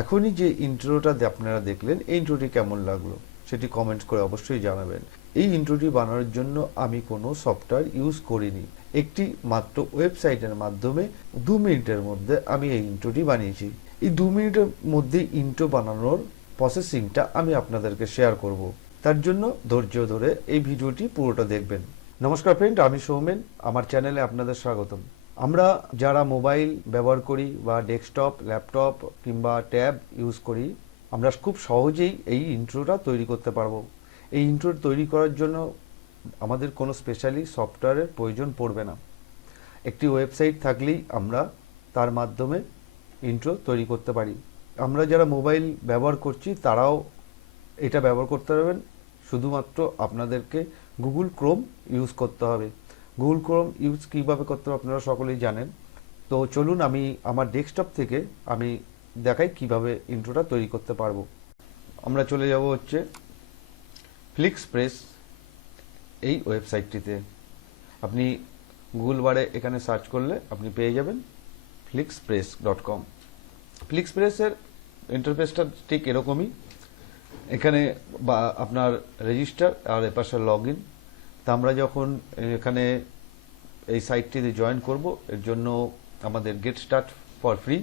এখনই যে ইন্ট্রোটা আপনারা দেখলেন, এই ইন্ট্রোটি কেমন লাগলো সেটি কমেন্ট করে অবশ্যই জানাবেন। এই ইন্ট্রোটি বানানোর জন্য আমি কোনো সফটওয়্যার ইউজ করিনি, একটি মাত্র ওয়েবসাইটের মাধ্যমে 2 মিনিটের মধ্যে আমি এই ইন্ট্রোটি বানিয়েছি। এই 2 মিনিটের মধ্যে ইন্ট্রো বানানোর প্রসেসিংটা আমি আপনাদেরকে শেয়ার করব, তার জন্য ধৈর্য ধরে এই ভিডিওটি পুরোটা দেখবেন। নমস্কার ফ্রেন্ড, আমি সৌমেন, আমার চ্যানেলে আপনাদের স্বাগতম। আমরা যারা মোবাইল ব্যবহার করি বা ডেস্কটপ, ল্যাপটপ কিংবা ট্যাব ইউজ করি, আমরা খুব সহজেই এই ইন্ট্রোটা তৈরি করতে পারবো। এই ইন্ট্রো তৈরি করার জন্য আমাদের কোনো স্পেশালি সফটওয়্যারের প্রয়োজন পড়বে না। একটি ওয়েবসাইট থাকলেই আমরা তার মাধ্যমে ইন্ট্রো তৈরি করতে পারি। আমরা যারা মোবাইল ব্যবহার করছি তারাও এটা ব্যবহার করতে পারবেন। শুধুমাত্র আপনাদেরকে গুগল ক্রোম ইউজ করতে হবে। গুগল ক্রোম ইউজ কীভাবে করতে হবে আপনারা সকলেই জানেন। তো চলুন আমি আমার ডেস্কটপ থেকে আমি দেখাই কিভাবে ইন্ট্রোটা তৈরি করতে পারবো। আমরা চলে যাব হচ্ছে ফ্লিক্সপ্রেস এই ওয়েবসাইটটিতে। আপনি গুগল বারে এখানে সার্চ করলে আপনি পেয়ে যাবেন flixpress.com। ফ্লিক্সপ্রেসের ইন্টারফেসটা ঠিক এরকমই। এখানে বা আপনার রেজিস্টার আর এপাশে লগ ইন। তা আমরা যখন এখানে এই সাইটটিতে জয়েন করব, এর জন্য আমাদের গেট স্টার্ট ফর ফ্রি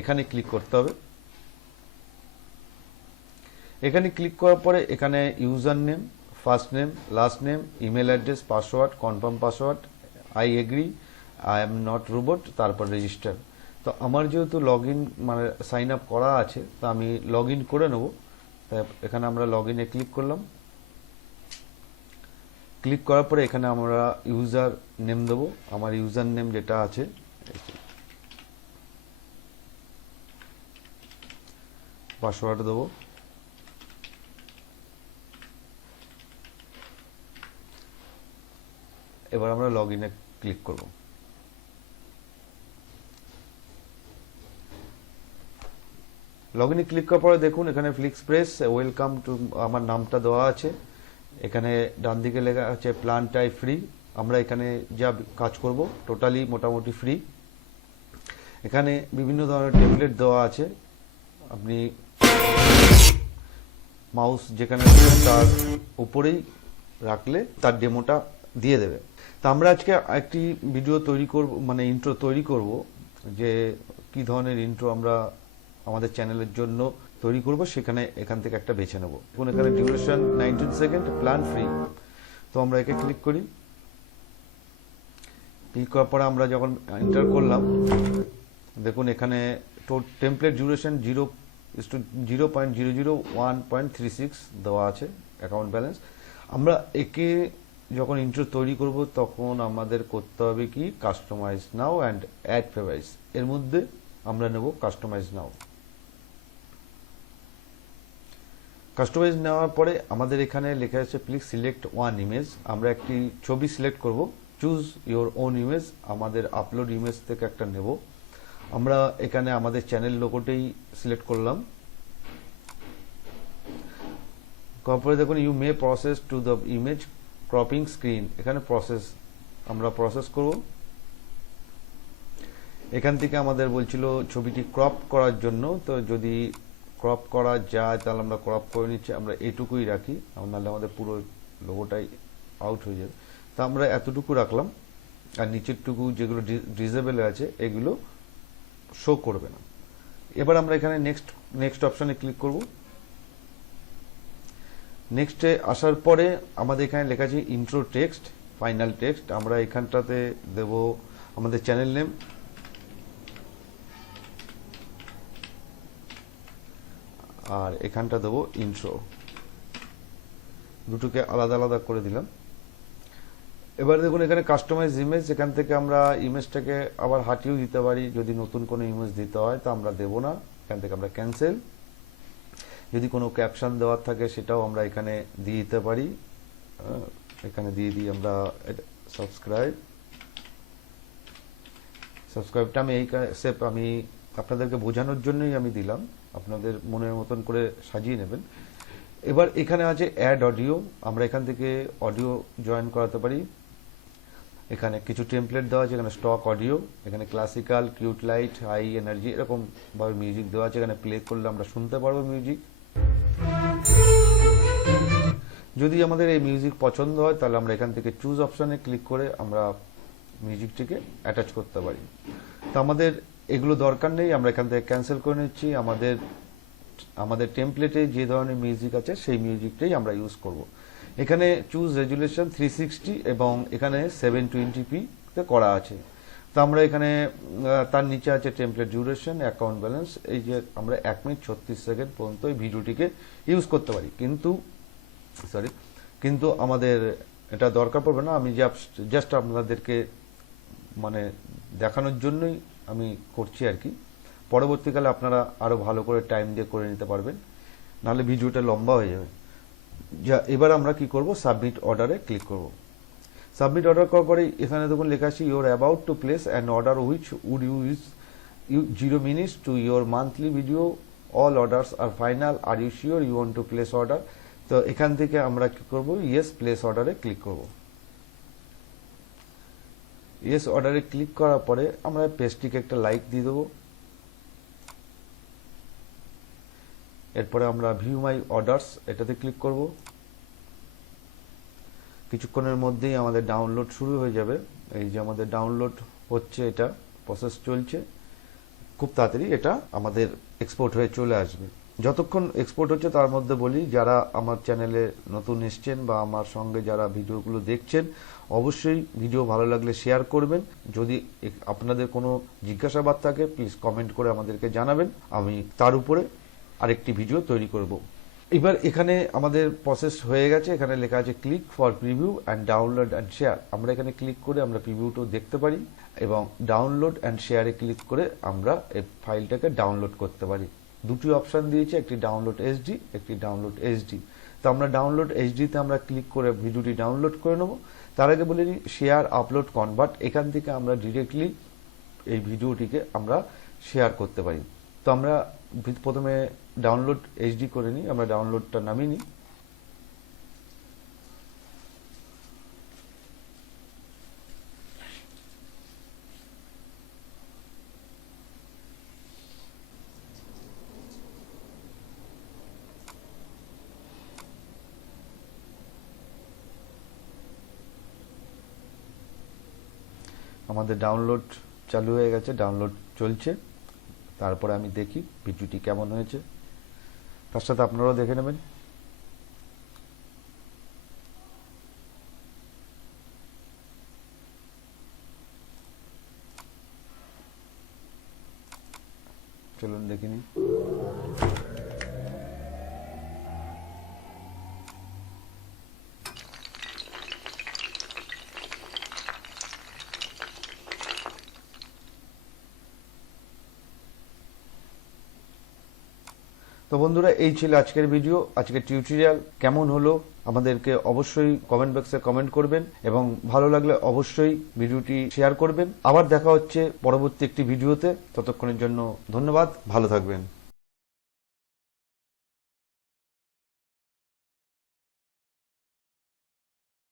এখানে ক্লিক করতে হবে। এখানে ক্লিক করার পরে এখানে user name, first name, last name, email address, password, confirm password, I agree, I am not robot, তারপর রেজিস্টার। তো আমার যেহেতু লগ ইন মানে সাইন আপ করা আছে, তো আমি লগ ইন করে নেব। তাই এখানে আমরা লগ ইনে ক্লিক করলাম। ক্লিক করার পরে এখানে আমরা ইউজার নেম দেবো। আমার ইউজার নেম যেটা আছে, পাসওয়ার্ড দেবো। এবার আমরা লগ ইনে ক্লিক করব। লগ ইনে ক্লিক করার পরে দেখুন এখানে ফ্লিক্সপ্রেস ওয়েলকাম টু আমার নামটা দেওয়া আছে। এখানে ডান দিকে লেখা আছে প্ল্যান টাইপ ফ্রি। আমরা এখানে যা কাজ করব টোটালি মোটামুটি ফ্রি। এখানে বিভিন্ন ধরনের টেমপ্লেট দেওয়া আছে। আপনি মাউস যেখানে তার উপরেই রাখলে তার ডেমোটা দিয়ে দেবে। তা আমরা আজকে একটি ভিডিও তৈরি করব, মানে ইন্ট্রো তৈরি করব, যে কি ধরনের ইন্ট্রো আমরা আমাদের চ্যানেলের জন্য তৈরি করব, সেখানে এখান থেকে একটা বেছে নেব। এখন এখানে ডিউরেশন 19 সেকেন্ড, প্ল্যান ফ্রি। তো আমরা একে ক্লিক করি। ক্লিক করার পরে আমরা যখন এন্টার করলাম, দেখুন এখানে টেমপ্লেট ডিউরেশন 0.001.36 দেওয়া আছে অ্যাকাউন্ট ব্যালেন্স। আমরা একে যখন ইন্ট্রো তৈরি করব তখন আমাদের করতে হবে কি customize now and add favourites. এর মধ্যে আমরা নেব কাস্টমাইজ নাও। কাস্টমাইজ নেওয়ার পরে আমাদের এখানে লেখা আছে প্লিজ সিলেক্ট ওয়ান ইমেজ। আমরা একটি ছবি সিলেক্ট করব। Choose your own image. আমাদের আপলোড ইমেজ থেকে একটা নেব। আমরা এখানে আমাদের চ্যানেল লোগোটাই সিলেক্ট করলাম। তারপরে দেখুন you may process to the image cropping screen. এখানে আমরা প্রসেস করব। এখান থেকে আমাদের বলছিল ছবিটি ক্রপ করার জন্য, তো যদি ক্রপ করা যায় তাহলে আমরা ক্রপ করে নিচ্ছি। আমরা এটুকুই রাখি, নাহলে আমাদের পুরো লোগোটাই আউট হয়ে যাবে। তা আমরা এতটুকু রাখলাম। আর নিচেরটুকু যেগুলো ডিসেবল আছে এগুলো শো করবে না। এবার আমরা এখানে নেক্সট অপশনে ক্লিক করব। নেক্সটে আসার পরে আমাদের এখানে লেখা আছে ইন্ট্রো টেক্সট, ফাইনাল টেক্সট। আমরা এখানটাতে দেব আমাদের চ্যানেল নেম, আর এখানটা দেবো ইন্ট্রো। দুটোকে আলাদা আলাদা করে দিলাম। এবার দেখুন এখানে কাস্টমাইজ ইমেজ। এখান থেকে আমরা ইমেজটাকে আবার হাটিয়েও দিতে পারি। যদি নতুন কোনো ইমেজ দিতে হয় তা আমরা দেব না, এখান থেকে আমরা ক্যান্সেল। যদি কোনো ক্যাপশন দেওয়ার থাকে সেটাও আমরা এখানে দিয়ে দিতে পারি। এখানে দিয়ে দিই আমরা সাবস্ক্রাইবটা আমি এই সেপ আমি আপনাদেরকে বোঝানোর জন্যই আমি দিলাম, আপনাদের মনের মতন করে সাজিয়ে নেবেন। এবার এখানে আছে অ্যাড অডিও। আমরা এখান থেকে অডিও জয়েন করাতে পারি। এখানে কিছু টেমপ্লেট দেওয়া আছে, এখানে স্টক অডিও, এখানে classical, cute light, high energy, এরকম ভাবে মিউজিক দেওয়া আছে। এখানে প্লে করলে আমরা শুনতে পারবো মিউজিক। যদি আমাদের এই মিউজিক পছন্দ হয় তাহলে আমরা এখান থেকে চুজ অপশানে ক্লিক করে আমরা মিউজিকটিকে অ্যাটাচ করতে পারি। তো আমাদের এগুলো দরকার নেই, আমরা এখান থেকে ক্যান্সেল করে নিচ্ছি। আমাদের টেমপ্লেটে যে ধরনের মিউজিক আছে সেই মিউজিকটাই আমরা ইউজ করব। এখানে চুজ রেজুলেশন 360 এবং এখানে 720p তে করা আছে। তো আমরা এখানে তার নিচে আছে টেমপ্লেট ডিউরেশন, অ্যাকাউন্ট ব্যালেন্স। এই যে আমরা 1 মিনিট 36 সেকেন্ড পর্যন্ত এই ভিডিওটিকে ইউজ করতে পারি, কিন্তু আমাদের এটা দরকার পড়বে না। আমি জাস্ট আপনাদেরকে মানে দেখানোর জন্যই আমি করছি আর কি। পরবর্তীকালে আপনারা আরো ভালো করে টাইম দিয়ে করে নিতে পারবেন, নাহলে ভিডিওটা লম্বা হয়ে যাবে। এবার আমরা কি করব, সাবমিট অর্ডারে ক্লিক করব। সাবমিট অর্ডার করার পরে এখানে দেখুন লেখা আছে you are about to place an order which would use 0 minutes to your monthly video, all orders are final, are you sure you want to place order. তো এখান থেকে আমরা কি করব, ইয়েস প্লেস অর্ডারে ক্লিক করব। ইয়েস অর্ডারে click করার পরে আমরা পেজটিকে একটা লাইক দিয়ে দেবো। এরপরে আমরা ভিউ মাই অর্ডারস এটাতে ক্লিক করব। কিছুক্ষণের মধ্যেই আমাদের ডাউনলোড শুরু হয়ে যাবে। এই যে আমাদের ডাউনলোড হচ্ছে, এটা প্রসেস চলছে, খুব তাড়াতাড়ি এটা আমাদের এক্সপোর্ট হয়ে চলে আসবে। যতক্ষণ এক্সপোর্ট হচ্ছে তার মধ্যে বলি, যারা আমার চ্যানেলে নতুন এসছেন বা আমার সঙ্গে যারা ভিডিওগুলো দেখছেন, অবশ্যই ভিডিও ভালো লাগলে শেয়ার করবেন। যদি আপনাদের কোনো জিজ্ঞাসাবাদ থাকে প্লিজ কমেন্ট করে আমাদেরকে জানাবেন, আমি তার উপরে আরেকটি ভিডিও তৈরি করব। এবার এখানে আমাদের প্রসেস হয়ে গেছে। এখানে লেখা আছে click for preview and download and share. আমরা এখানে ক্লিক করে আমরা প্রিভিউটাও দেখতে পারি এবং ডাউনলোড অ্যান্ড শেয়ারে ক্লিক করে আমরা এই ফাইলটাকে ডাউনলোড করতে পারি। দুটি অপশন দিয়েছে, একটি ডাউনলোড এইচডি, একটি ডাউনলোড এইচডি। তো আমরা ডাউনলোড এইচডিতে আমরা ক্লিক করে ভিডিওটি ডাউনলোড করে নেব। তার আগে বলে দিই শেয়ার, আপলোড, কনভার্ট, এখান থেকে আমরা ডিরেক্টলি এই ভিডিওটিকে আমরা শেয়ার করতে পারি। তো আমরা প্রথমে ডাউনলোড এইচডি করে নিই, আমরা ডাউনলোডটা নামিয়ে নিই। আমাদের ডাউনলোড চালু হয়ে গেছে, ডাউনলোড চলছে। তারপরে আমি দেখি ভিডিওটি কেমন হয়েছে, তার সাথে আপনারাও দেখে নেবেন। চলুন দেখে নিই। তো বন্ধুরা, এই ছিল আজকের ভিডিও, আজকের টিউটোরিয়াল। কেমন হলো আমাদেরকে অবশ্যই কমেন্ট বক্সে কমেন্ট করবেন এবং ভালো লাগলে অবশ্যই ভিডিওটি শেয়ার করবেন। আবার দেখা হচ্ছে পরবর্তী একটি ভিডিওতে। ততক্ষণের জন্য ধন্যবাদ, ভালো থাকবেন।